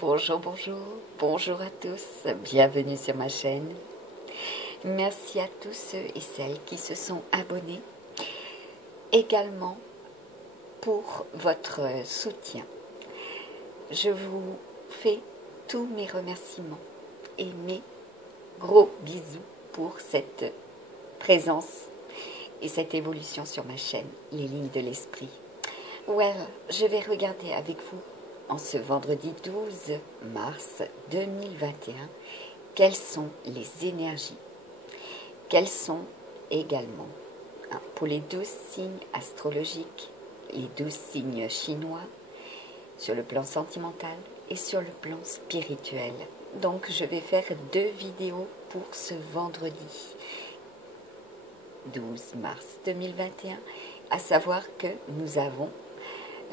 Bonjour, bonjour, bonjour à tous, bienvenue sur ma chaîne. Merci à tous ceux et celles qui se sont abonnés, également pour votre soutien. Je vous fais tous mes remerciements et mes gros bisous pour cette présence et cette évolution sur ma chaîne, les lignes de l'esprit. Je vais regarder avec vous en ce vendredi 12 mars 2021, quelles sont les énergies, quelles sont également, pour les 12 signes astrologiques, les 12 signes chinois, sur le plan sentimental et sur le plan spirituel. Donc je vais faire 2 vidéos pour ce vendredi 12 mars 2021, à savoir que nous avons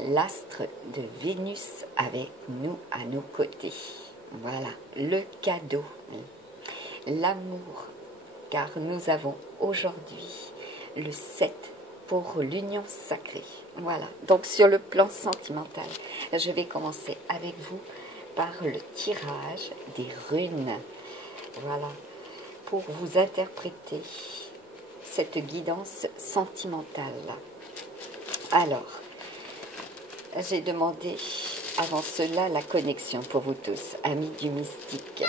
l'astre de Vénus avec nous à nos côtés. Voilà, le cadeau, l'amour, car nous avons aujourd'hui le 7 pour l'union sacrée. Voilà, donc sur le plan sentimental, je vais commencer avec vous par le tirage des runes. Voilà, pour vous interpréter cette guidance sentimentale. Alors, j'ai demandé avant cela la connexion pour vous tous, amis du mystique.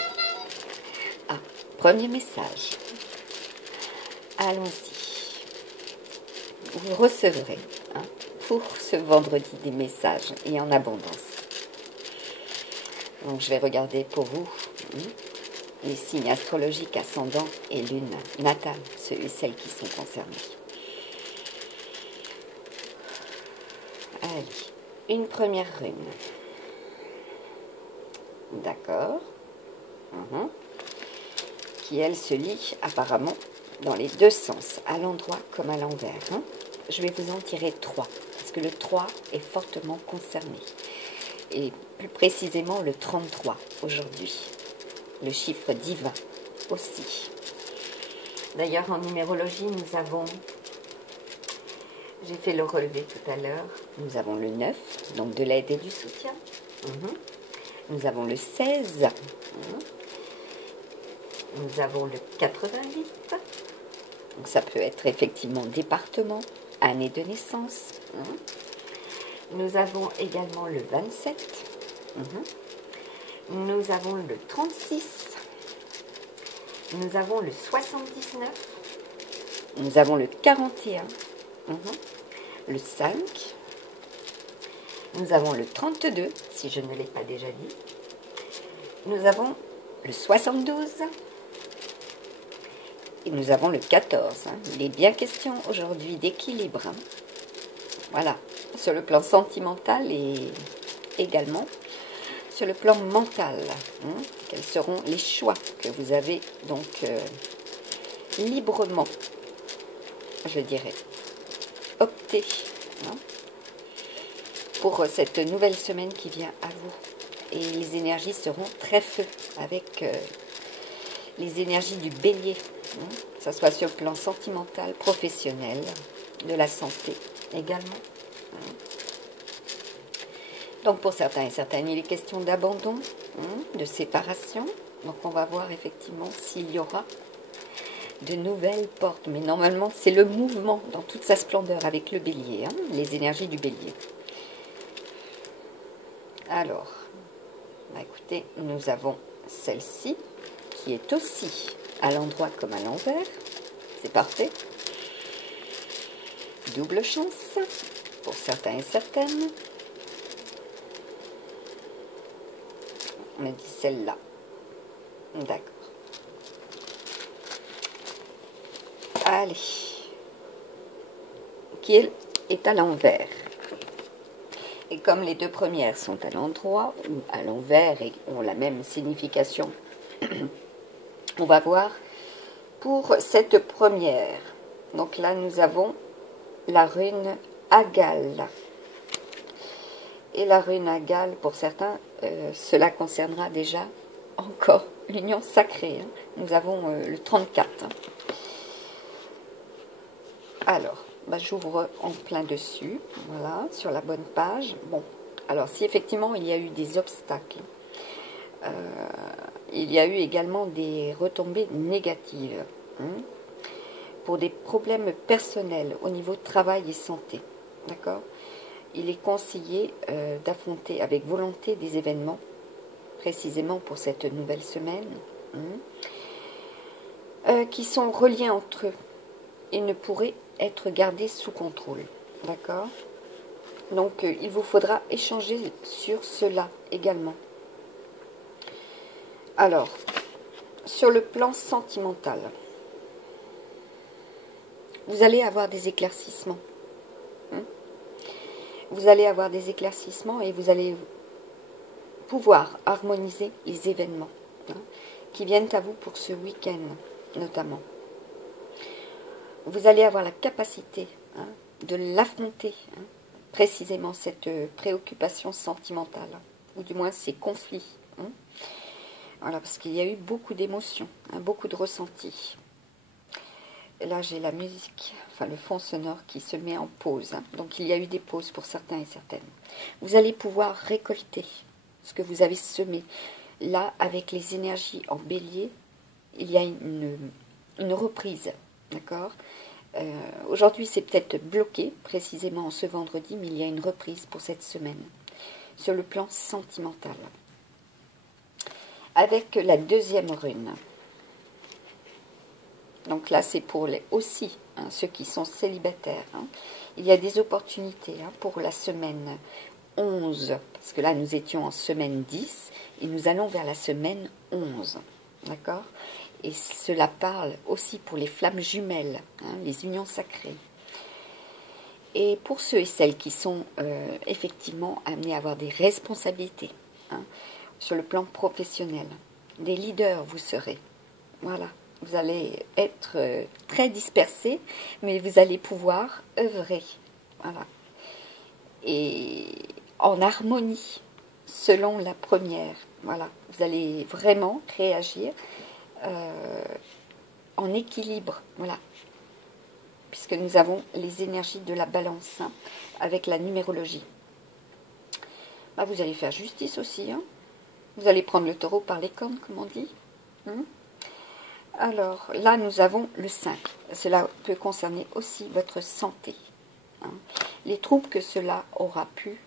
Premier message. Allons-y. Vous recevrez pour ce vendredi des messages et en abondance. Donc je vais regarder pour vous les signes astrologiques, ascendants et lune natale, ceux et celles qui sont concernés. Allez. Une première rune. D'accord. Qui, elle, se lit apparemment dans les deux sens, à l'endroit comme à l'envers. Je vais vous en tirer 3, parce que le 3 est fortement concerné. Et plus précisément le 33 aujourd'hui. Le chiffre divin aussi. D'ailleurs, en numérologie, nous avons... J'ai fait le relevé tout à l'heure. Nous avons le 9, donc de l'aide et du soutien. Nous avons le 16. Nous avons le 88. Donc ça peut être effectivement département, année de naissance. Nous avons également le 27. Nous avons le 36. Nous avons le 79. Nous avons le 41. Le 5, nous avons le 32, si je ne l'ai pas déjà dit, nous avons le 72, et nous avons le 14. Il est bien question aujourd'hui d'équilibre. Voilà, sur le plan sentimental et également sur le plan mental. Quels seront les choix que vous avez donc librement, je dirais, opter pour cette nouvelle semaine qui vient à vous. Et les énergies seront très feu avec les énergies du bélier, que ce soit sur le plan sentimental, professionnel, de la santé également. Donc pour certains et certaines, il est question d'abandon, de séparation. Donc on va voir effectivement s'il y aura de nouvelles portes, mais normalement c'est le mouvement dans toute sa splendeur avec le bélier, les énergies du bélier. Alors, écoutez, nous avons celle-ci qui est aussi à l'endroit comme à l'envers, c'est parfait. Double chance pour certains et certaines. On a dit celle-là, d'accord. Allez, qui est à l'envers. Et comme les deux premières sont à l'endroit ou à l'envers et ont la même signification, on va voir pour cette première. Donc là, nous avons la rune Agale. Et la rune Agale, pour certains, cela concernera déjà encore l'union sacrée. Nous avons le 34. Alors, j'ouvre en plein dessus, voilà, sur la bonne page. Bon, alors si effectivement il y a eu des obstacles il y a eu également des retombées négatives pour des problèmes personnels au niveau travail et santé. D'accord? Il est conseillé d'affronter avec volonté des événements, précisément pour cette nouvelle semaine, qui sont reliés entre eux et ne pourraient être gardés sous contrôle. D'accord? Donc, il vous faudra échanger sur cela également. Alors, sur le plan sentimental, vous allez avoir des éclaircissements. Vous allez avoir des éclaircissements et vous allez pouvoir harmoniser les événements qui viennent à vous pour ce week-end, notamment. Vous allez avoir la capacité de l'affronter, précisément cette préoccupation sentimentale, ou du moins ces conflits. Voilà, parce qu'il y a eu beaucoup d'émotions, beaucoup de ressentis. Et là, j'ai la musique, enfin le fond sonore qui se met en pause. Donc, il y a eu des pauses pour certains et certaines. Vous allez pouvoir récolter ce que vous avez semé. Là, avec les énergies en bélier, il y a une reprise, d'accord ? Aujourd'hui, c'est peut-être bloqué, précisément en ce vendredi, mais il y a une reprise pour cette semaine, sur le plan sentimental. Avec la deuxième rune. Donc là, c'est pour aussi ceux qui sont célibataires. Il y a des opportunités pour la semaine 11, parce que là, nous étions en semaine 10, et nous allons vers la semaine 11. D'accord ? Et cela parle aussi pour les flammes jumelles, les unions sacrées. Et pour ceux et celles qui sont effectivement amenés à avoir des responsabilités sur le plan professionnel, des leaders vous serez. Voilà, vous allez être très dispersés, mais vous allez pouvoir œuvrer. Voilà. Et en harmonie, selon la première. Voilà, vous allez vraiment réagir en équilibre, voilà, puisque nous avons les énergies de la balance avec la numérologie. Vous allez faire justice aussi, vous allez prendre le taureau par les cornes, comme on dit. Alors, là, nous avons le 5. Cela peut concerner aussi votre santé. Les troubles que cela aura pu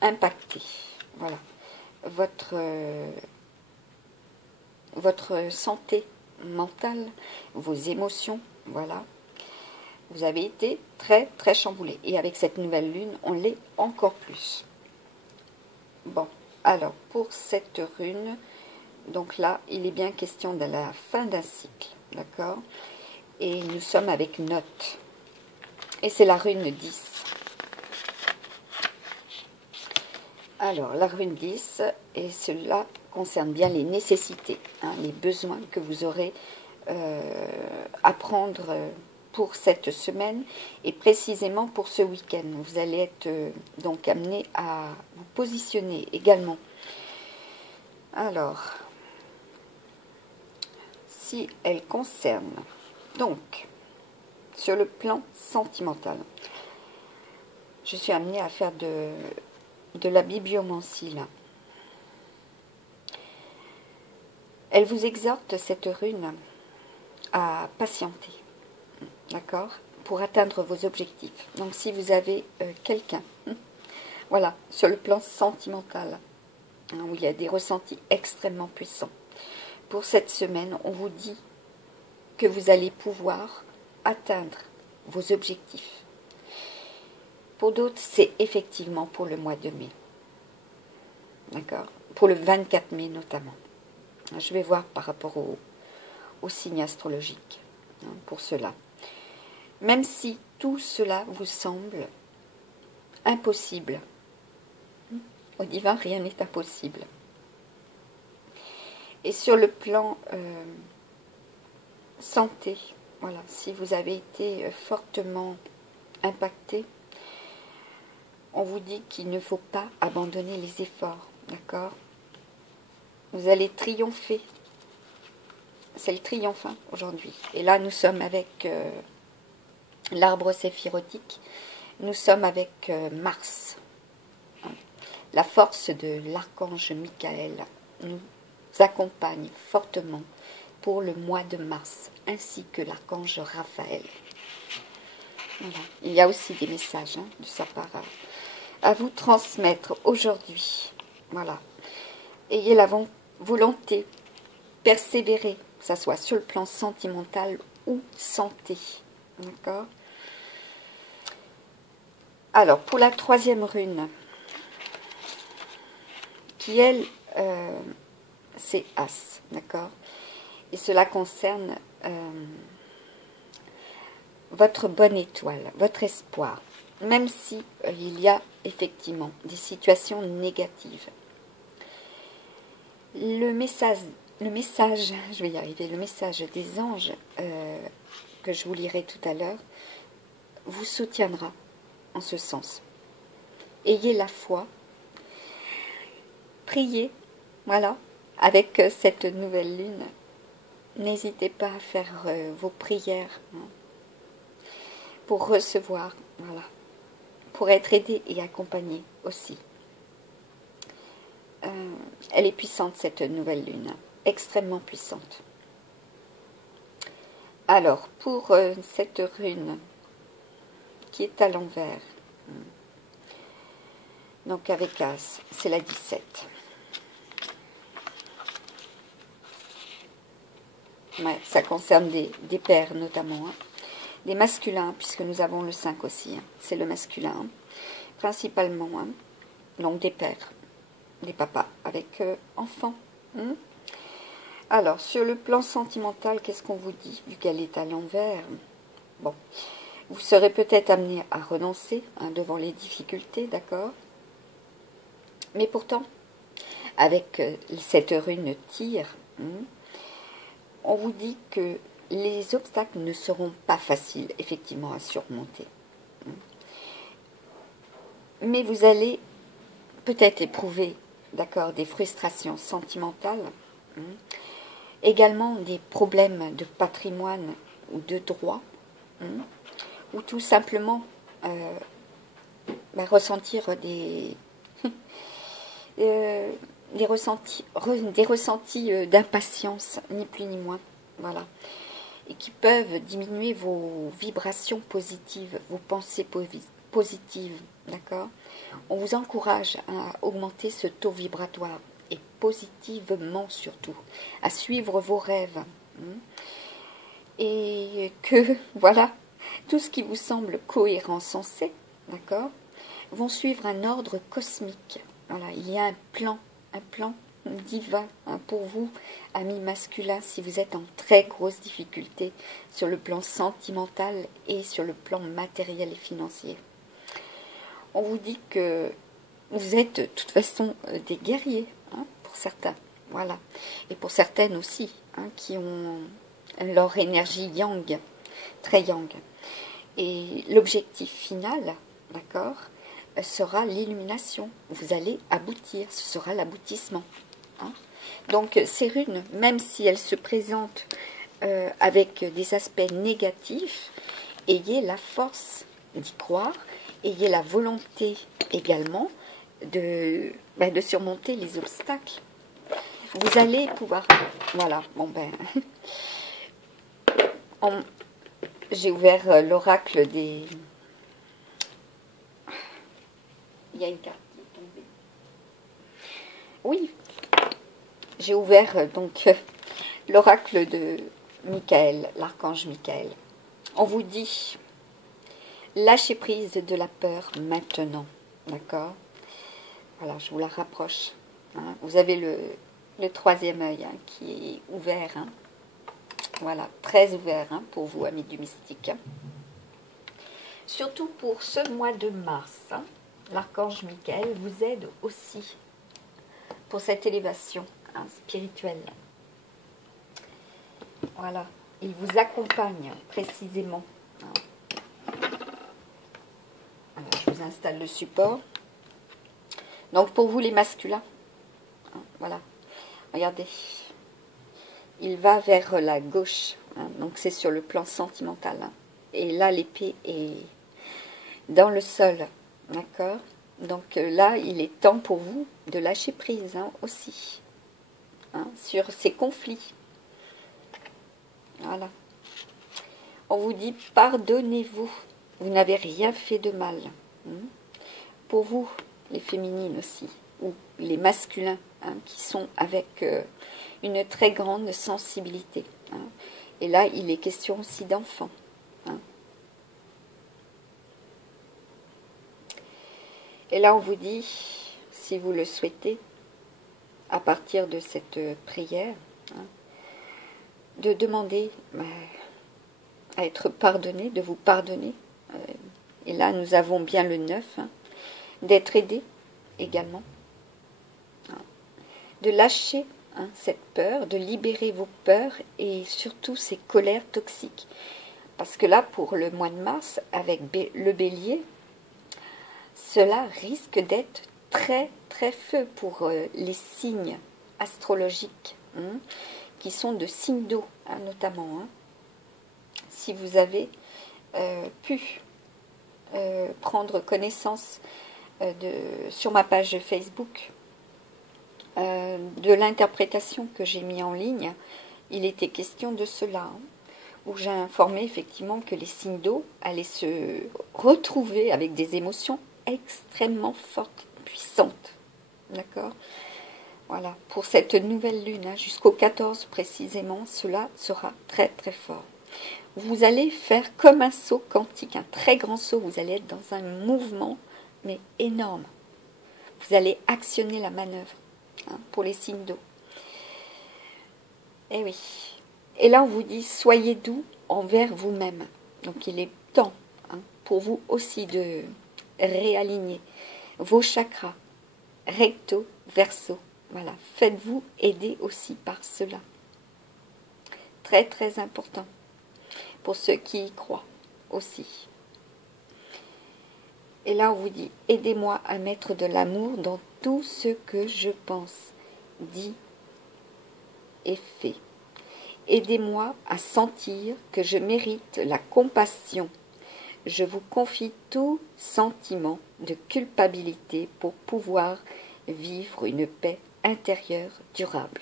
impacter. Voilà. Votre santé mentale, vos émotions, voilà. Vous avez été très, très chamboulé. Et avec cette nouvelle lune, on l'est encore plus. Bon, alors, pour cette rune, donc là, il est bien question de la fin d'un cycle, d'accord? Et nous sommes avec note. Et c'est la rune 10. Alors, la rune 10, et cela concerne bien les nécessités, les besoins que vous aurez à prendre pour cette semaine et précisément pour ce week-end. Vous allez être donc amené à vous positionner également. Alors, si elle concerne, donc, sur le plan sentimental, je suis amenée à faire de la bibliomancie là. Elle vous exhorte, cette rune, à patienter, d'accord, pour atteindre vos objectifs. Donc si vous avez quelqu'un, voilà, sur le plan sentimental, où il y a des ressentis extrêmement puissants, pour cette semaine, on vous dit que vous allez pouvoir atteindre vos objectifs. Pour d'autres, c'est effectivement pour le mois de mai. D'accord ? Pour le 24 mai notamment. Je vais voir par rapport au signe astrologique pour cela. Même si tout cela vous semble impossible, au divin, rien n'est impossible. Et sur le plan santé, voilà, si vous avez été fortement impacté, on vous dit qu'il ne faut pas abandonner les efforts, d'accord ? Vous allez triompher. C'est le triomphe aujourd'hui. Et là, nous sommes avec l'arbre séphirotique. Nous sommes avec Mars. La force de l'archange Michael nous accompagne fortement pour le mois de mars, ainsi que l'archange Raphaël. Voilà. Il y a aussi des messages de sa part à vous transmettre aujourd'hui. Voilà. Ayez la volonté, persévérer, que ce soit sur le plan sentimental ou santé. D'accord? Alors, pour la troisième rune, qui elle, c'est As, d'accord? Et cela concerne votre bonne étoile, votre espoir, même si il y a effectivement des situations négatives. Le message, je vais y arriver, le message des anges que je vous lirai tout à l'heure vous soutiendra en ce sens. Ayez la foi, priez, voilà, avec cette nouvelle lune. N'hésitez pas à faire vos prières pour recevoir, voilà, pour être aidé et accompagné aussi. Elle est puissante, cette nouvelle lune, extrêmement puissante. Alors, pour cette rune qui est à l'envers, donc avec As, c'est la 17. Ouais, ça concerne des pères notamment, des masculins, puisque nous avons le 5 aussi, c'est le masculin, principalement, donc des pères, des papas avec enfants. Alors, sur le plan sentimental, qu'est-ce qu'on vous dit, vu qu'elle est à l'envers? Bon, vous serez peut-être amené à renoncer devant les difficultés, d'accord? Mais pourtant, avec cette rune tir, on vous dit que les obstacles ne seront pas faciles, effectivement, à surmonter. Mais vous allez peut-être éprouver, d'accord, des frustrations sentimentales, également des problèmes de patrimoine ou de droit, ou tout simplement ressentir des ressentis d'impatience, ni plus ni moins, voilà, et qui peuvent diminuer vos vibrations positives, vos pensées positives, d'accord? On vous encourage à augmenter ce taux vibratoire, et positivement surtout, à suivre vos rêves, et que, voilà, tout ce qui vous semble cohérent, sensé, d'accord, vont suivre un ordre cosmique. Voilà, il y a un plan divin pour vous, amis masculins, si vous êtes en très grosse difficulté sur le plan sentimental et sur le plan matériel et financier. On vous dit que vous êtes de toute façon des guerriers, pour certains, voilà, et pour certaines aussi, qui ont leur énergie yang, très yang. Et l'objectif final, d'accord, sera l'illumination. Vous allez aboutir, ce sera l'aboutissement. Donc ces runes, même si elles se présentent avec des aspects négatifs, ayez la force d'y croire, ayez la volonté également de surmonter les obstacles. Vous allez pouvoir... Voilà, bon ben... J'ai ouvert l'oracle des... Il y a une carte qui est tombée. Oui, j'ai ouvert donc l'oracle de Michael, l'archange Michael. On vous dit, lâchez prise de la peur maintenant, d'accord? Voilà, je vous la rapproche. Vous avez le troisième œil qui est ouvert. Voilà, très ouvert pour vous, amis du mystique. Surtout pour ce mois de mars, l'archange Michael vous aide aussi pour cette élévation spirituelle. Voilà, il vous accompagne précisément. Alors, je vous installe le support. Donc pour vous les masculins, voilà, regardez, il va vers la gauche, donc c'est sur le plan sentimental. Et là l'épée est dans le sol, d'accord? Donc là, il est temps pour vous de lâcher prise aussi, sur ces conflits. Voilà. On vous dit, pardonnez-vous. Vous n'avez rien fait de mal. Pour vous, les féminines aussi, ou les masculins, qui sont avec une très grande sensibilité. Et là, il est question aussi d'enfants. Et là, on vous dit, si vous le souhaitez, à partir de cette prière, de demander à être pardonné, de vous pardonner. Et là, nous avons bien le 9, d'être aidé également. De lâcher cette peur, de libérer vos peurs et surtout ces colères toxiques. Parce que là, pour le mois de mars, avec le bélier, cela risque d'être très très feu pour les signes astrologiques, qui sont de signes d'eau, notamment. Si vous avez pu prendre connaissance sur ma page Facebook de l'interprétation que j'ai mis en ligne, il était question de cela, où j'ai informé effectivement que les signes d'eau allaient se retrouver avec des émotions extrêmement fortes, puissantes. D'accord ? Voilà, pour cette nouvelle lune, jusqu'au 14 précisément, cela sera très très fort. Vous allez faire comme un saut quantique, un très grand saut, vous allez être dans un mouvement, mais énorme. Vous allez actionner la manœuvre pour les signes d'eau. Eh oui. Et là, on vous dit, soyez doux envers vous-même. Donc, il est temps pour vous aussi de réaligner vos chakras, recto, verso. Voilà, faites-vous aider aussi par cela. Très, très important pour ceux qui y croient aussi. Et là, on vous dit, aidez-moi à mettre de l'amour dans tout ce que je pense, dis et fais. Aidez-moi à sentir que je mérite la compassion. Je vous confie tout sentiment de culpabilité pour pouvoir vivre une paix intérieure durable.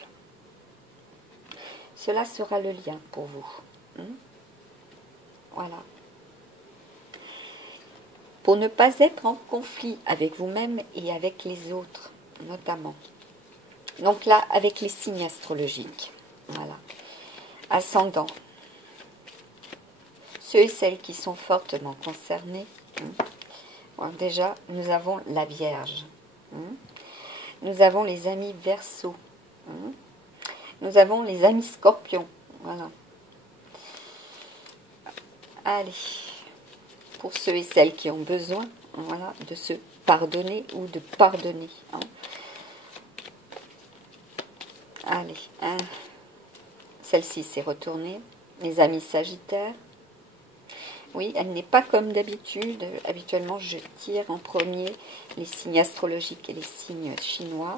Cela sera le lien pour vous. Voilà. Pour ne pas être en conflit avec vous-même et avec les autres, notamment. Donc là, avec les signes astrologiques. Voilà. Ascendant. Ceux et celles qui sont fortement concernés. Bon, déjà, nous avons la Vierge. Nous avons les amis Verseaux. Nous avons les amis Scorpions. Voilà. Allez. Pour ceux et celles qui ont besoin, voilà, de se pardonner ou de pardonner. Allez. Celle-ci s'est retournée. Les amis Sagittaires. Oui, elle n'est pas comme d'habitude. Habituellement, je tire en premier les signes astrologiques et les signes chinois.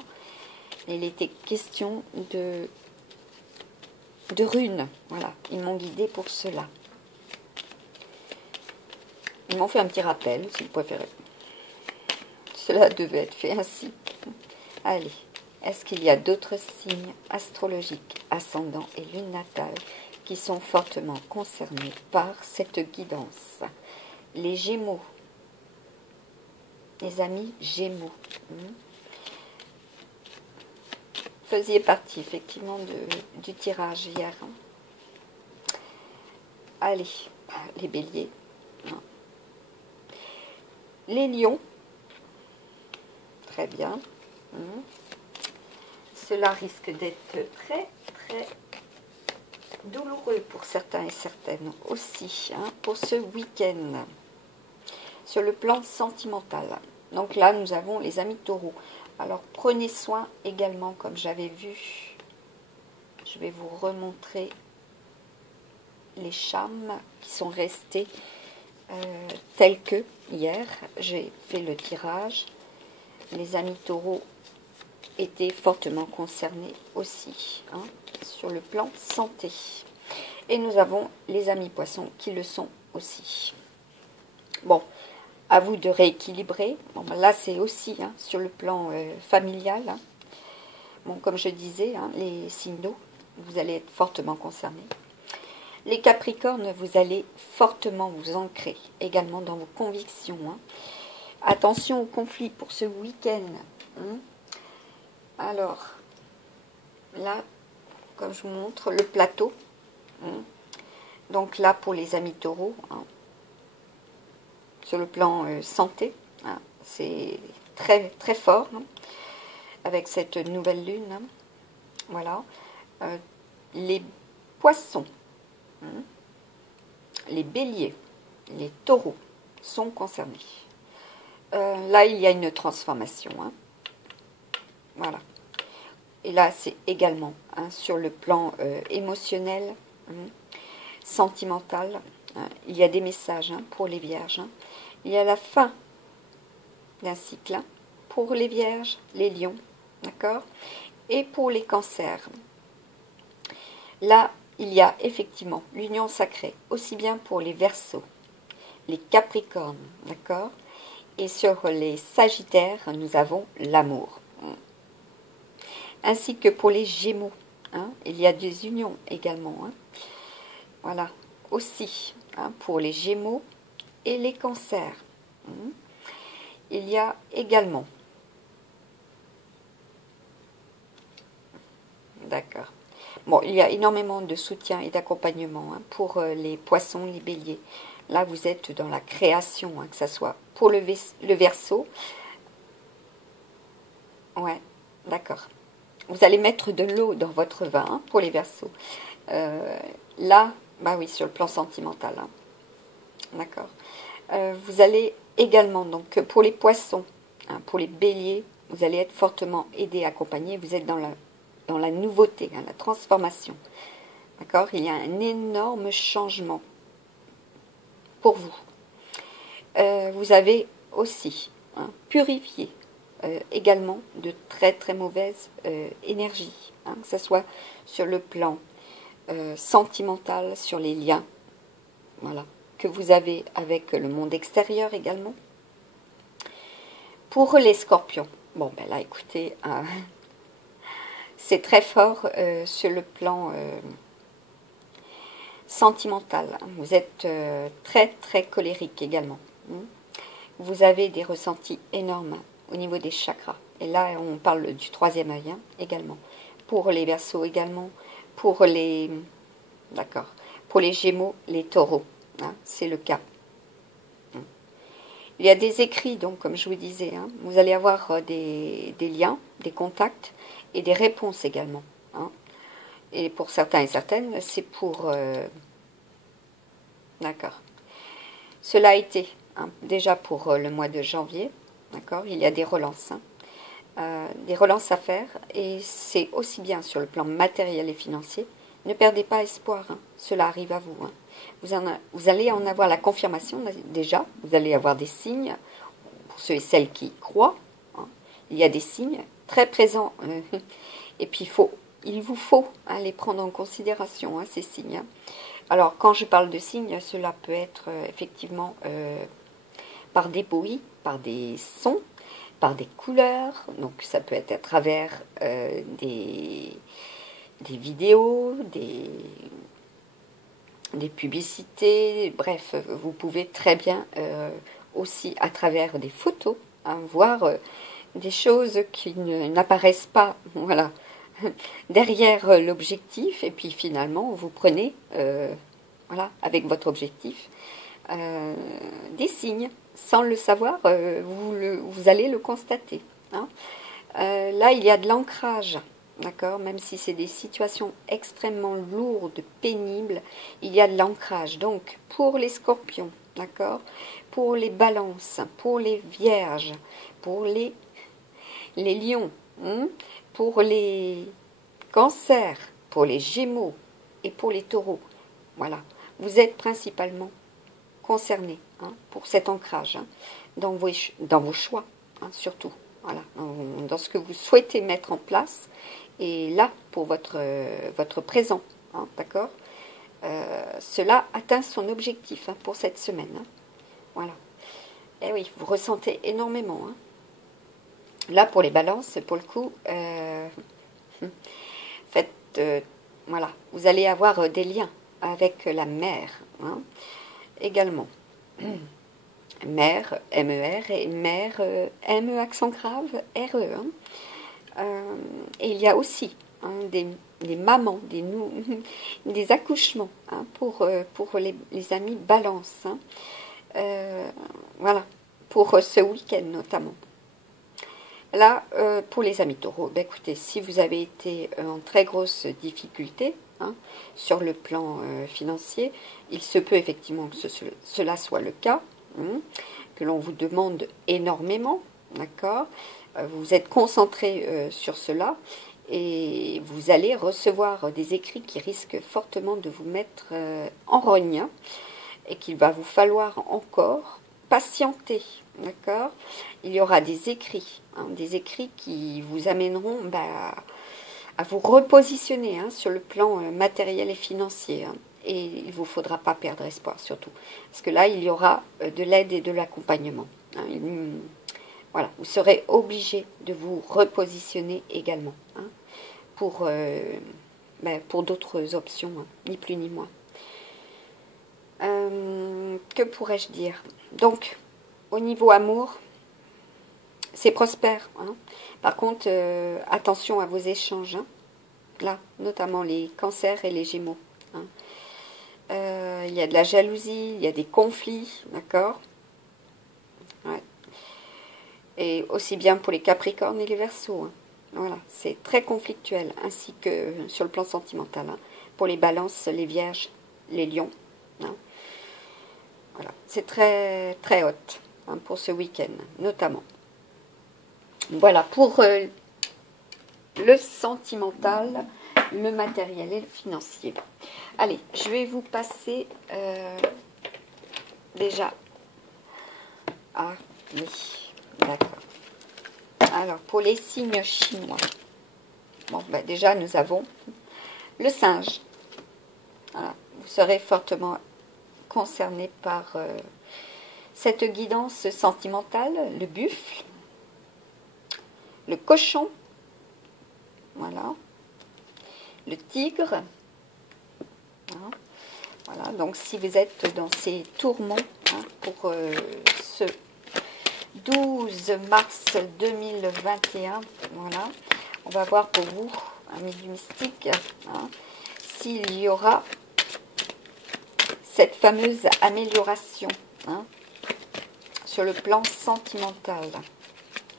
Il était question de runes. Voilà, ils m'ont guidé pour cela. Ils m'ont fait un petit rappel, si vous préférez. Cela devait être fait ainsi. Allez, est-ce qu'il y a d'autres signes astrologiques, ascendants et lune natale qui sont fortement concernés par cette guidance? Les Gémeaux. Les amis Gémeaux. Faisiez partie effectivement du tirage hier. Allez, les Béliers. Les Lions. Très bien. Cela risque d'être très très douloureux pour certains et certaines aussi, pour ce week-end, sur le plan sentimental. Donc là, nous avons les amis Taureaux. Alors, prenez soin également, comme j'avais vu, je vais vous remontrer les charmes qui sont restés tels que hier. J'ai fait le tirage. Les amis Taureaux étaient fortement concernés aussi, sur le plan santé. Et nous avons les amis Poissons qui le sont aussi. Bon, À vous de rééquilibrer. Bon, ben là, c'est aussi sur le plan familial. Bon, comme je disais, les signes d'eau, vous allez être fortement concernés. Les Capricornes, vous allez fortement vous ancrer également dans vos convictions. Attention au conflit pour ce week-end. Alors, là, comme je vous montre, le plateau. Donc là, pour les amis taureaux, sur le plan santé, c'est très, très fort, avec cette nouvelle lune. Voilà. Les poissons, les béliers, les taureaux sont concernés. Là, il y a une transformation. Voilà. Et là, c'est également sur le plan émotionnel, sentimental. Il y a des messages pour les vierges. Il y a la fin d'un cycle pour les vierges, les lions, d'accord? Et pour les cancers. Là, il y a effectivement l'union sacrée, aussi bien pour les Verseaux, les Capricornes, d'accord? Et sur les Sagittaires, nous avons l'amour. Ainsi que pour les Gémeaux, il y a des unions également. Voilà, aussi pour les Gémeaux et les Cancers. Il y a également, d'accord. Bon, il y a énormément de soutien et d'accompagnement pour les Poissons, les Béliers. Là, vous êtes dans la création, que ce soit pour le Verseau. Ouais, d'accord. Vous allez mettre de l'eau dans votre vin pour les Verseaux. Là, bah oui, sur le plan sentimental. D'accord. Vous allez également, donc pour les Poissons, pour les Béliers, vous allez être fortement aidé, accompagné. Vous êtes dans la nouveauté, la transformation. D'accord. Il y a un énorme changement pour vous. Vous avez aussi purifié également de très très mauvaises énergies, que ce soit sur le plan sentimental, sur les liens, voilà, que vous avez avec le monde extérieur également. Pour les Scorpions, bon ben là écoutez, c'est très fort sur le plan sentimental. Vous êtes très très colérique également. Vous avez des ressentis énormes au niveau des chakras. Et là, on parle du troisième œil également. Pour les Verseaux également. Pour les... D'accord. Pour les Gémeaux, les Taureaux. C'est le cas. Il y a des écrits, donc, comme je vous disais. Vous allez avoir des liens, des contacts et des réponses également. Et pour certains et certaines, c'est pour... D'accord. Cela a été déjà pour le mois de janvier. D'accord. Il y a des relances. Des relances à faire. Et c'est aussi bien sur le plan matériel et financier. Ne perdez pas espoir. Cela arrive à vous. Vous allez en avoir la confirmation déjà. Vous allez avoir des signes. Pour ceux et celles qui y croient. Il y a des signes très présents. Et puis il vous faut les prendre en considération, ces signes. Alors, quand je parle de signes, cela peut être effectivement par des bruits, par des sons, par des couleurs. Donc, ça peut être à travers des vidéos, des publicités. Bref, vous pouvez très bien aussi à travers des photos voir des choses qui n'apparaissent pas, voilà, derrière l'objectif, et puis finalement vous prenez voilà, avec votre objectif des signes sans le savoir, vous allez le constater. Là il y a de l'ancrage, d'accord, même si c'est des situations extrêmement lourdes, pénibles, il y a de l'ancrage. Donc pour les Scorpions, d'accord, pour les Balances, pour les Vierges, pour les Lions, pour les Cancers, pour les Gémeaux et pour les Taureaux. Voilà, vous êtes principalement concernés pour cet ancrage dans vos choix, surtout. Voilà, dans ce que vous souhaitez mettre en place. Et là, pour votre présent, d'accord, cela atteint son objectif pour cette semaine. Voilà. Eh oui, vous ressentez énormément. Hein. Là, pour les balances, pour le coup, faites, voilà, vous allez avoir des liens avec la mer, hein, également. Mère, M-E-R, et mère, M, accent grave, R-E. Hein. Et il y a aussi hein, des mamans, des accouchements hein, pour les amis balance. Hein. Voilà, pour ce week-end notamment. Là, pour les amis taureaux, ben écoutez, si vous avez été en très grosse difficulté hein, sur le plan financier, il se peut effectivement que cela soit le cas, hein, que l'on vous demande énormément, d'accord. Vous êtes concentré sur cela et vous allez recevoir des écrits qui risquent fortement de vous mettre en rogne et qu'il va vous falloir encore patienter, d'accord. Il y aura des écrits qui vous amèneront à vous repositionner hein, sur le plan matériel et financier. Hein, et il ne vous faudra pas perdre espoir surtout. Parce que là, il y aura de l'aide et de l'accompagnement. Hein, voilà, vous serez obligé de vous repositionner également hein, pour d'autres options, hein, ni plus ni moins. Que pourrais-je dire? Donc, au niveau amour, c'est prospère. Hein. Par contre, attention à vos échanges. Hein. Là, notamment les cancers et les gémeaux. Hein. Il y a de la jalousie, il y a des conflits, d'accord. Ouais. Et aussi bien pour les capricornes et les verseaux. Hein. Voilà, c'est très conflictuel, ainsi que sur le plan sentimental. Hein. Pour les balances, les vierges, les lions. Hein. Voilà, c'est très, très hot hein, pour ce week-end, notamment. Voilà, pour le sentimental, le matériel et le financier. Allez, je vais vous passer déjà. Ah oui, d'accord. Alors, pour les signes chinois. Bon, ben déjà, nous avons le singe. Voilà, vous serez fortement concerné par cette guidance sentimentale, le buffle, le cochon, voilà, le tigre, hein, voilà, donc si vous êtes dans ces tourments hein, pour ce 12 mars 2021, voilà, on va voir pour vous, amis du mystique, hein, s'il y aura cette fameuse amélioration hein, sur le plan sentimental.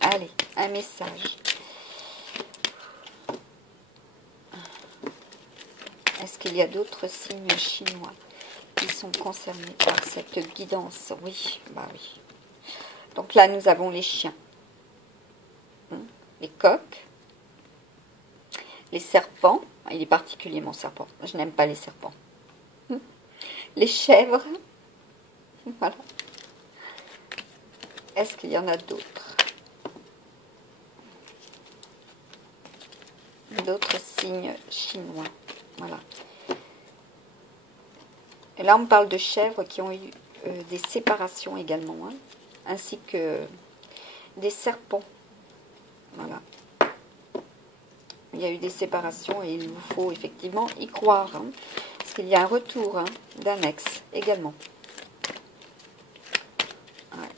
Allez, un message. Est-ce qu'il y a d'autres signes chinois qui sont concernés par cette guidance? Oui, bah oui. Donc là, nous avons les chiens, les coqs, les serpents. Il est particulier, mon serpent. Je n'aime pas les serpents. Les chèvres. Voilà. Est-ce qu'il y en a d'autres? D'autres signes chinois. Voilà. Et là, on parle de chèvres qui ont eu des séparations également, hein, ainsi que des serpents. Voilà. Il y a eu des séparations et il vous faut effectivement y croire. Hein, parce qu'il y a un retour hein, d'un ex également. Ouais.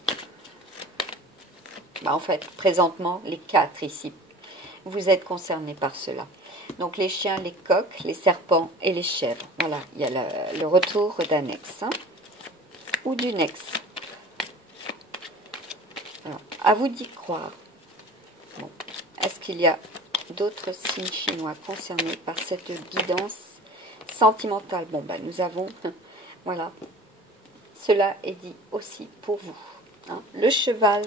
Bah, en fait, présentement, les 4 ici, vous êtes concernés par cela. Donc les chiens, les coqs, les serpents et les chèvres. Voilà, il y a le retour d'un ex. Hein, ou d'une ex. Alors, à vous d'y croire. Bon. Est-ce qu'il y a d'autres signes chinois concernés par cette guidance sentimentale? Bon, ben, nous avons, voilà, cela est dit aussi pour vous. Hein, le cheval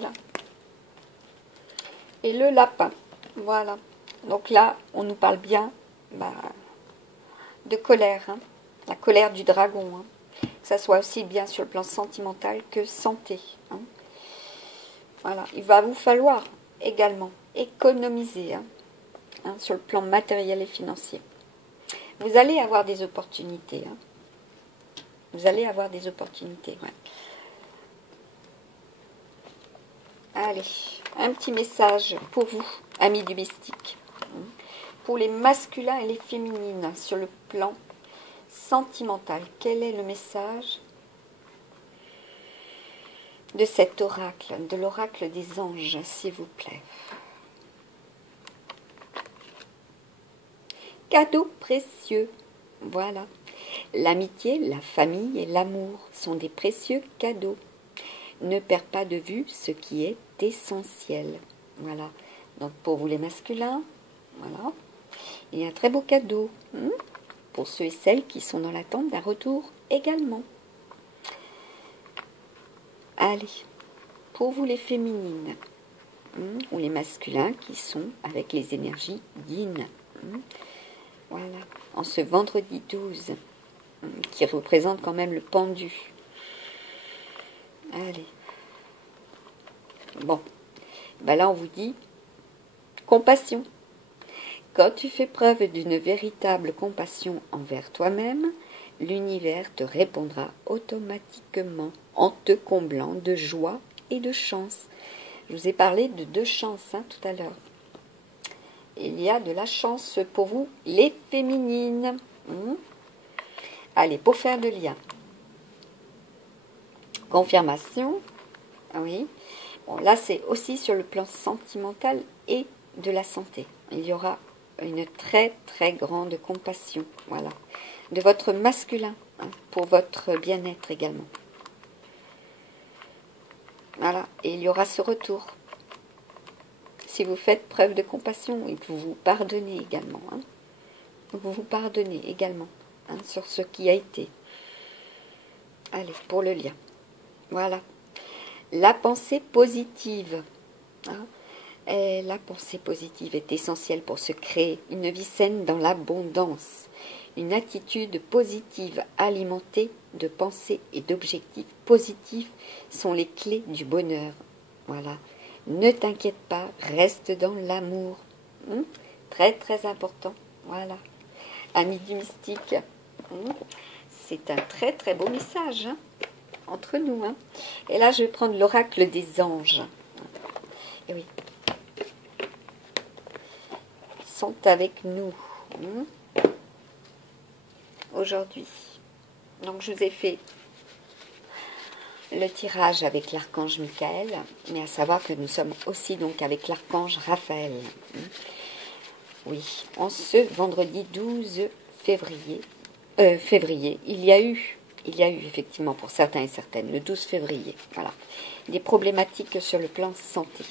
et le lapin. Voilà. Donc là, on nous parle bien de colère. Hein, la colère du dragon. Hein, que ça soit aussi bien sur le plan sentimental que santé. Hein. Voilà. Il va vous falloir également économiser hein, sur le plan matériel et financier. Vous allez avoir des opportunités. Hein. Vous allez avoir des opportunités. Ouais. Allez, un petit message pour vous, amis du mystique. Pour les masculins et les féminines sur le plan sentimental, quel est le message de cet oracle, de l'oracle des anges, s'il vous plaît? Cadeau précieux, voilà. L'amitié, la famille et l'amour sont des précieux cadeaux. Ne perds pas de vue ce qui est essentiel. Voilà. Donc pour vous les masculins, voilà. Il y a un très beau cadeau pour ceux et celles qui sont dans l'attente d'un retour également. Allez, pour vous les féminines ou les masculins qui sont avec les énergies yin. Voilà, en ce vendredi 12, qui représente quand même le pendu. Allez. Bon, ben là on vous dit compassion. Quand tu fais preuve d'une véritable compassion envers toi-même, l'univers te répondra automatiquement en te comblant de joie et de chance. Je vous ai parlé de 2 chances tout à l'heure. Il y a de la chance pour vous, les féminines. Allez, pour faire le lien. Confirmation. Oui. Bon, là, c'est aussi sur le plan sentimental et de la santé. Il y aura une très, très grande compassion. Voilà. De votre masculin, pour votre bien-être également. Voilà. Et il y aura ce retour. Si vous faites preuve de compassion et que vous vous pardonnez également. Vous vous pardonnez également sur ce qui a été. Allez, pour le lien. Voilà. La pensée positive. Et la pensée positive est essentielle pour se créer une vie saine dans l'abondance. Une attitude positive alimentée de pensées et d'objectifs positifs sont les clés du bonheur. Voilà. Ne t'inquiète pas, reste dans l'amour. Très très important. Voilà. Amis du mystique. C'est un très très beau message entre nous. Et là, je vais prendre l'oracle des anges. Et oui. Ils sont avec nous aujourd'hui. Donc, je vous ai fait le tirage avec l'archange Michael, mais à savoir que nous sommes aussi donc avec l'archange Raphaël. Oui, en ce vendredi 12 février, il y a eu effectivement pour certains et certaines, le 12 février, voilà, des problématiques sur le plan santé.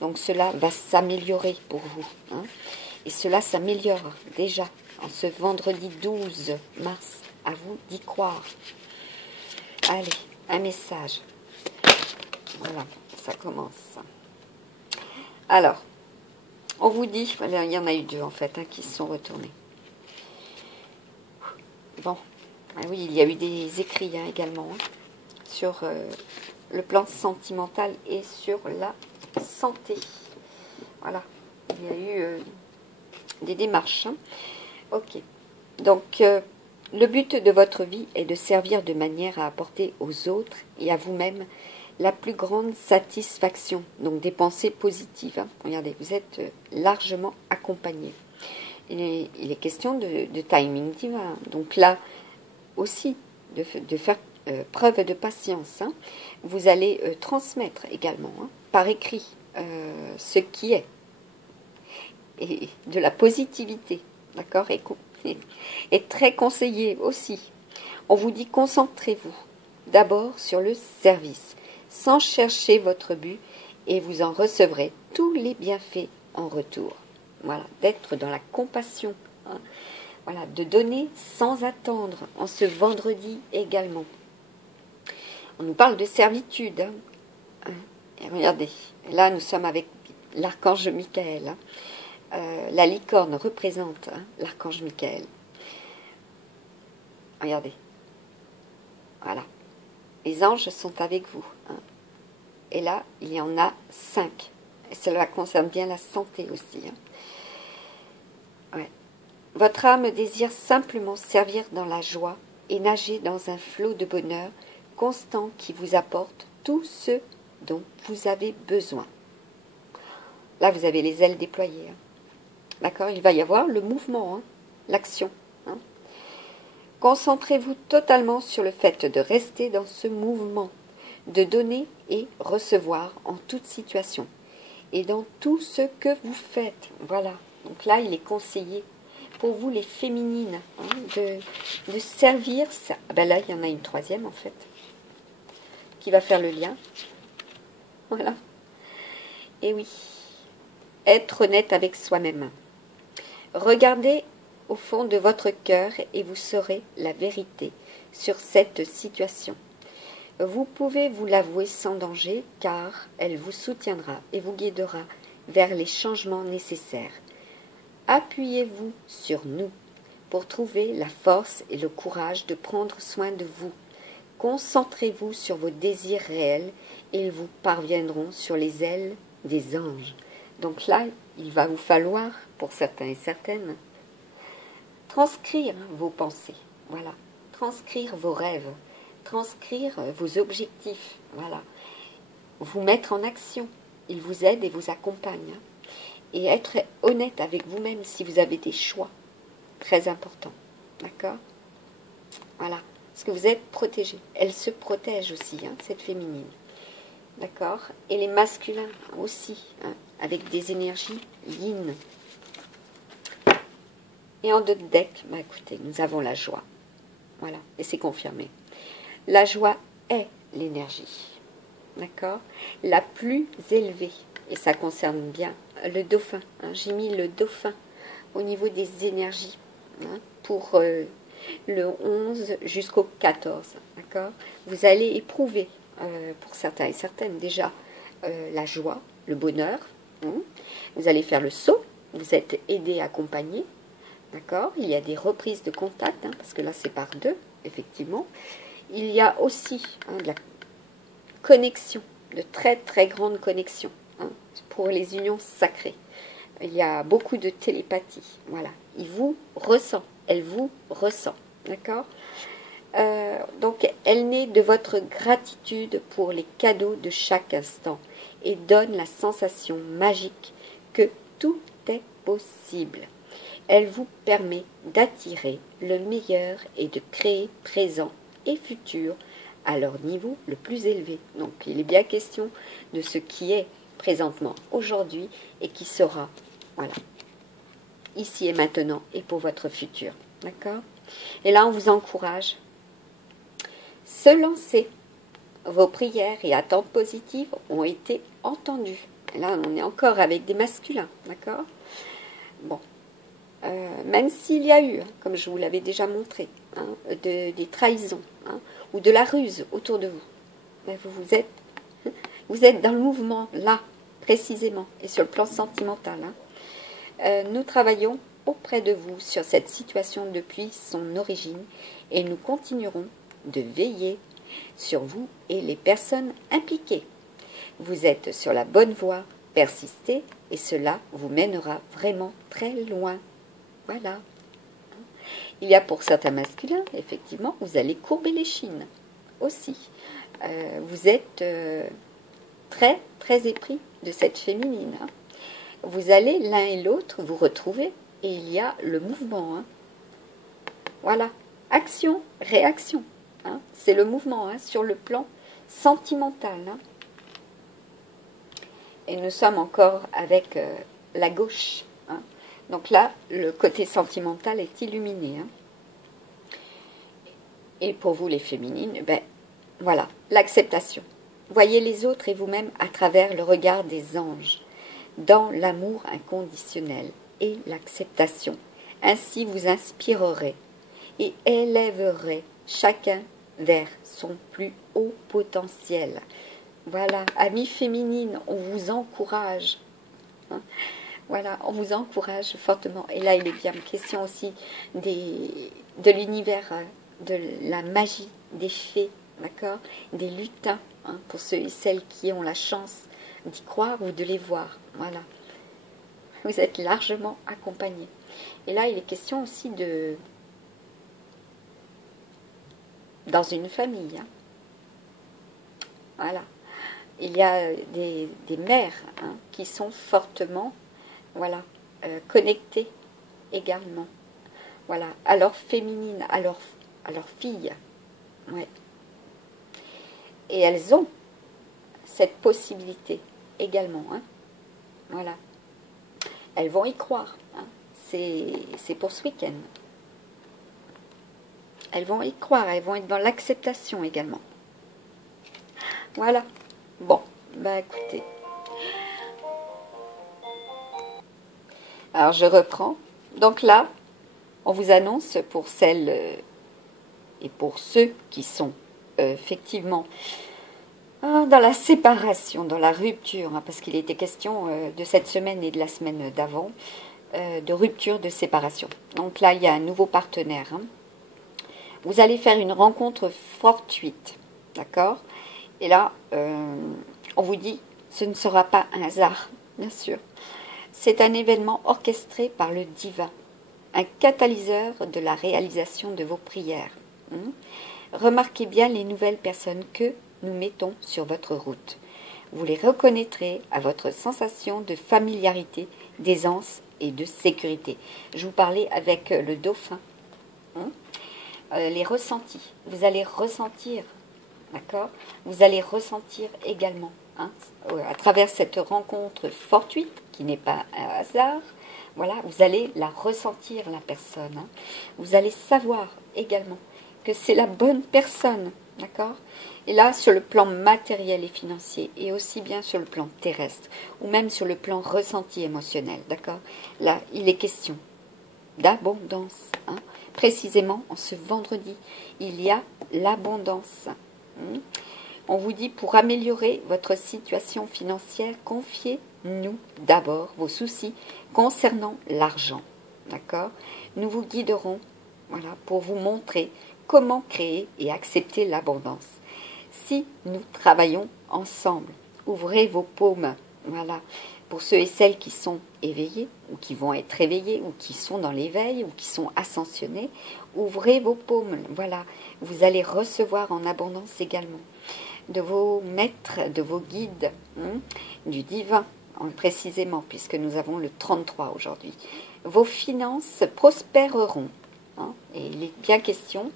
Donc cela va s'améliorer pour vous. Et cela s'améliore déjà en ce vendredi 12 mars. À vous d'y croire. Allez, un message. Voilà, ça commence. Alors, on vous dit, il y en a eu 2 en fait, qui se sont retournés. Bon, oui, il y a eu des écrits également sur le plan sentimental et sur la santé. Voilà, il y a eu des démarches. Ok, donc le but de votre vie est de servir de manière à apporter aux autres et à vous-même la plus grande satisfaction. Donc des pensées positives. Regardez, vous êtes largement accompagné. Il est question de timing divin. Donc là aussi, de faire preuve de patience. Vous allez transmettre également par écrit ce qui est. Et de la positivité. D'accord, et très conseillé aussi. On vous dit concentrez-vous d'abord sur le service, sans chercher votre but, et vous en recevrez tous les bienfaits en retour. Voilà, d'être dans la compassion. Voilà, de donner sans attendre en ce vendredi également. On nous parle de servitude. Et regardez, là nous sommes avec l'archange Michael. La licorne représente l'archange Michael. Regardez. Voilà. Les anges sont avec vous. Et là, il y en a 5. Et cela concerne bien la santé aussi. Ouais. Votre âme désire simplement servir dans la joie et nager dans un flot de bonheur constant qui vous apporte tout ce dont vous avez besoin. Là, vous avez les ailes déployées. Hein. D'accord? Il va y avoir le mouvement, hein, l'action. Hein. Concentrez-vous totalement sur le fait de rester dans ce mouvement, de donner et recevoir en toute situation et dans tout ce que vous faites. Voilà. Donc là, il est conseillé pour vous, les féminines, hein, de servir ça. Ben là, il y en a une troisième, en fait, qui va faire le lien. Voilà. Et oui, être honnête avec soi-même. Regardez au fond de votre cœur et vous saurez la vérité sur cette situation. Vous pouvez vous l'avouer sans danger car elle vous soutiendra et vous guidera vers les changements nécessaires. Appuyez-vous sur nous pour trouver la force et le courage de prendre soin de vous. Concentrez-vous sur vos désirs réels et ils vous parviendront sur les ailes des anges. Donc là, il va vous falloir, pour certains et certaines, transcrire vos pensées, voilà, transcrire vos rêves, transcrire vos objectifs, voilà, vous mettre en action. Il vous aide et vous accompagne. Et être honnête avec vous-même si vous avez des choix, très important, d'accord? Voilà, parce que vous êtes protégé. Elle se protège aussi, hein, cette féminine, d'accord? Et les masculins aussi, hein, avec des énergies yin. Et en d'autres decks, bah écoutez, nous avons la joie. Voilà, et c'est confirmé. La joie est l'énergie, d'accord? La plus élevée, et ça concerne bien le dauphin. Hein, j'ai mis le dauphin au niveau des énergies, hein, pour le 11 jusqu'au 14, d'accord? Vous allez éprouver, pour certains et certaines déjà, la joie, le bonheur. Hein. Vous allez faire le saut, vous êtes aidé, accompagné. D'accord? Il y a des reprises de contact, hein, parce que là c'est par deux, effectivement. Il y a aussi, hein, de la connexion, de très très grandes connexions, hein, pour les unions sacrées. Il y a beaucoup de télépathie, voilà. Il vous ressent, elle vous ressent, d'accord? Donc elle naît de votre gratitude pour les cadeaux de chaque instant et donne la sensation magique que tout est possible. Elle vous permet d'attirer le meilleur et de créer présent et futur à leur niveau le plus élevé. Donc il est bien question de ce qui est présentement aujourd'hui et qui sera, voilà, ici et maintenant et pour votre futur. D'accord? Et là on vous encourage. Se lancer. Vos prières et attentes positives ont été entendues. Et là on est encore avec des masculins. D'accord? Bon. Même s'il y a eu, comme je vous l'avais déjà montré, hein, des trahisons, hein, ou de la ruse autour de vous, ben vous êtes dans le mouvement là, précisément, et sur le plan sentimental. Hein. Nous travaillons auprès de vous sur cette situation depuis son origine et nous continuerons de veiller sur vous et les personnes impliquées. Vous êtes sur la bonne voie, persistez et cela vous mènera vraiment très loin. Voilà. Il y a pour certains masculins, effectivement, vous allez courber les chines aussi. Vous êtes très, très épris de cette féminine. Hein. Vous allez l'un et l'autre vous retrouver et il y a le mouvement. Hein. Voilà. Action, réaction. Hein. C'est le mouvement, hein, sur le plan sentimental. Hein. Et nous sommes encore avec la gauche. Hein. Donc là, le côté sentimental est illuminé. Hein. Et pour vous, les féminines, ben voilà, l'acceptation. Voyez les autres et vous-même à travers le regard des anges, dans l'amour inconditionnel et l'acceptation. Ainsi vous inspirerez et élèverez chacun vers son plus haut potentiel. Voilà, amis féminines, on vous encourage. Hein. Voilà, on vous encourage fortement. Et là, il est bien question aussi de l'univers, de la magie, des fées, d'accord, des lutins, hein, pour ceux et celles qui ont la chance d'y croire ou de les voir. Voilà. Vous êtes largement accompagnés. Et là, il est question aussi dans une famille. Hein. Voilà. il y a des mères hein, qui sont fortement voilà, connectées également. Voilà, à leur féminine, à leur fille. Ouais. Et elles ont cette possibilité également. Hein. Voilà. Elles vont y croire. Hein. C'est pour ce week-end. Elles vont y croire, elles vont être dans l'acceptation également. Voilà. Bon, bah écoutez. Alors je reprends. Donc là, on vous annonce pour celles et pour ceux qui sont effectivement dans la séparation, dans la rupture, hein, parce qu'il était question de cette semaine et de la semaine d'avant, de rupture, de séparation. Donc là, il y a un nouveau partenaire. Hein. Vous allez faire une rencontre fortuite, d'accord? Et là, on vous dit, ce ne sera pas un hasard, bien sûr. C'est un événement orchestré par le divin, un catalyseur de la réalisation de vos prières. Remarquez bien les nouvelles personnes que nous mettons sur votre route. Vous les reconnaîtrez à votre sensation de familiarité, d'aisance et de sécurité. Je vous parlais avec le dauphin. Les ressentis. Vous allez ressentir, d'accord? Vous allez ressentir également, hein, à travers cette rencontre fortuite, qui n'est pas un hasard, voilà, vous allez la ressentir, la personne. Hein. Vous allez savoir également que c'est la bonne personne, d'accord? Et là, sur le plan matériel et financier, et aussi bien sur le plan terrestre, ou même sur le plan ressenti émotionnel, d'accord? Là, il est question d'abondance. Hein. Précisément, en ce vendredi, il y a l'abondance. On vous dit, pour améliorer votre situation financière, confiez-nous d'abord vos soucis concernant l'argent. D'accord? Nous vous guiderons, voilà, pour vous montrer comment créer et accepter l'abondance. Si nous travaillons ensemble, ouvrez vos paumes, voilà, pour ceux et celles qui sont éveillés, ou qui vont être éveillés, ou qui sont dans l'éveil, ou qui sont ascensionnés, ouvrez vos paumes, voilà, vous allez recevoir en abondance également de vos maîtres, de vos guides, du divin, précisément, puisque nous avons le 33 aujourd'hui. Vos finances prospéreront, hein, et il est bien question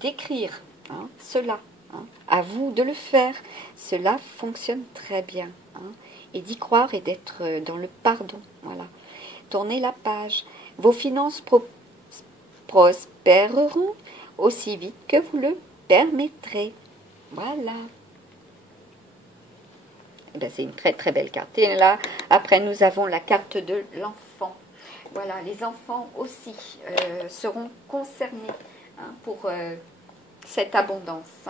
d'écrire cela. À vous de le faire. Cela fonctionne très bien. Et d'y croire et d'être dans le pardon. Voilà. Tournez la page. Vos finances prospéreront aussi vite que vous le permettrez. Voilà. Eh bien, c'est une très très belle carte. Et là, après, nous avons la carte de l'enfant. Voilà, les enfants aussi seront concernés pour cette abondance,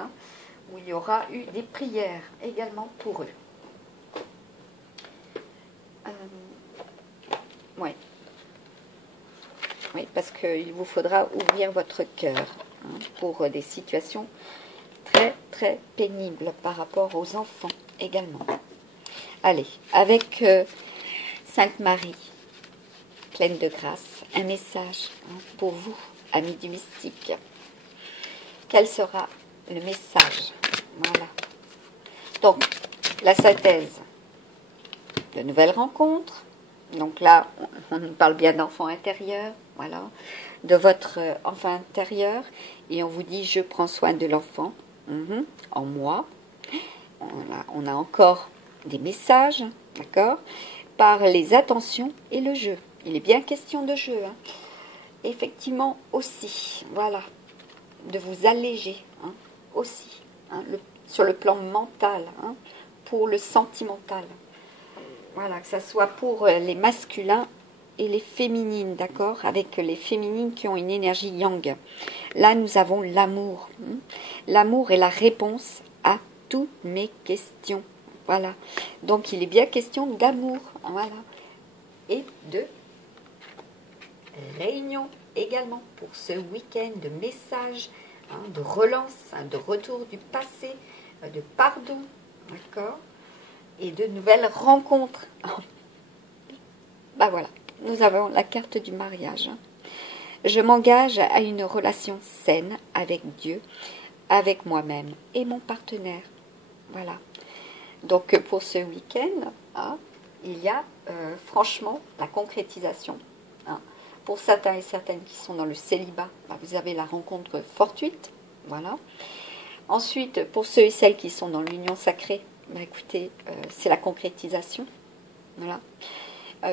où il y aura eu des prières également pour eux. Ouais. Oui, parce qu'il vous faudra ouvrir votre cœur pour des situations très très pénibles par rapport aux enfants également. Allez, avec Sainte Marie, pleine de grâce, un message pour vous, amis du mystique. Quel sera le message? Voilà. Donc, la synthèse de nouvelles rencontres. Donc là, on nous parle bien d'enfant intérieur, voilà, de votre enfant intérieur. Et on vous dit, je prends soin de l'enfant en moi. On a encore des messages, d'accord, par les attentions et le jeu. Il est bien question de jeu. Effectivement aussi, voilà, de vous alléger aussi, sur le plan mental, pour le sentimental. Voilà, que ça soit pour les masculins et les féminines, d'accord, avec les féminines qui ont une énergie yang. Là, nous avons l'amour. L'amour est la réponse à toutes mes questions. Voilà. Donc, il est bien question d'amour. Voilà. Et de réunion également pour ce week-end de messages, de relance, de retour du passé, de pardon, d'accord, et de nouvelles rencontres. Ben voilà, nous avons la carte du mariage. Je m'engage à une relation saine avec Dieu, avec moi-même et mon partenaire. Voilà. Donc pour ce week-end, hein, il y a franchement la concrétisation. Hein. Pour certains et certaines qui sont dans le célibat, bah, vous avez la rencontre fortuite. Voilà. Ensuite, pour ceux et celles qui sont dans l'union sacrée, bah, écoutez, c'est la concrétisation. Voilà.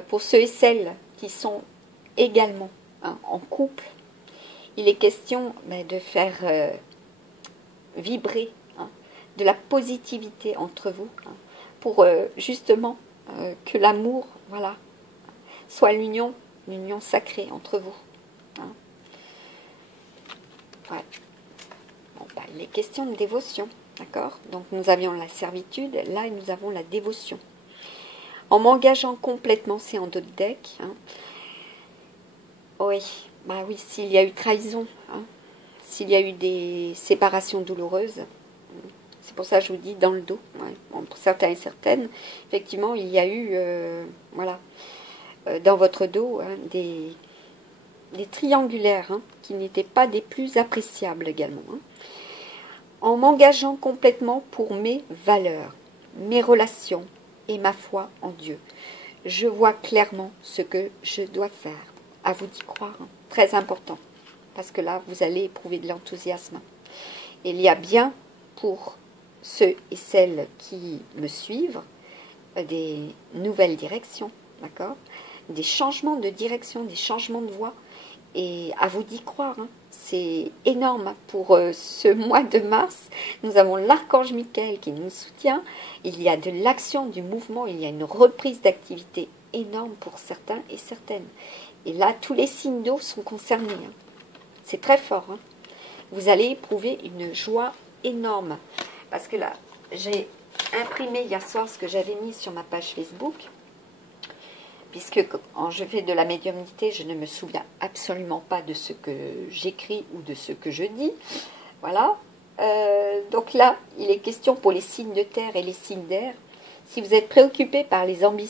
Pour ceux et celles qui sont également hein, en couple, il est question bah, de faire vibrer hein, de la positivité entre vous hein, pour justement que l'amour, voilà, soit l'union sacrée entre vous. Hein. Ouais. Bon, bah, il est question de dévotion, d'accord? Donc nous avions la servitude, là nous avons la dévotion. En m'engageant complètement, c'est en d'autres decks. Hein. Oui, bah oui, s'il y a eu trahison, hein, s'il y a eu des séparations douloureuses, c'est pour ça que je vous dis dans le dos. Ouais. Bon, pour certains et certaines, effectivement, il y a eu, voilà, dans votre dos, hein, des triangulaires hein, qui n'étaient pas des plus appréciables également. Hein. En m'engageant complètement pour mes valeurs, mes relations et ma foi en Dieu, je vois clairement ce que je dois faire. À vous d'y croire, hein. Très important, parce que là, vous allez éprouver de l'enthousiasme. Il y a bien pour ceux et celles qui me suivent des nouvelles directions, d'accord? Des changements de direction, des changements de voie. Et à vous d'y croire, hein. C'est énorme. Pour ce mois de mars, nous avons l'archange Michael qui nous soutient. Il y a de l'action, du mouvement, il y a une reprise d'activité énorme pour certains et certaines. Et là, tous les signes d'eau sont concernés. Hein. C'est très fort. Hein. Vous allez éprouver une joie énorme. Parce que là, j'ai imprimé hier soir ce que j'avais mis sur ma page Facebook. Puisque quand je fais de la médiumnité, je ne me souviens absolument pas de ce que j'écris ou de ce que je dis. Voilà. Donc là, il est question pour les signes de terre et les signes d'air. Si vous êtes préoccupé par les ambitions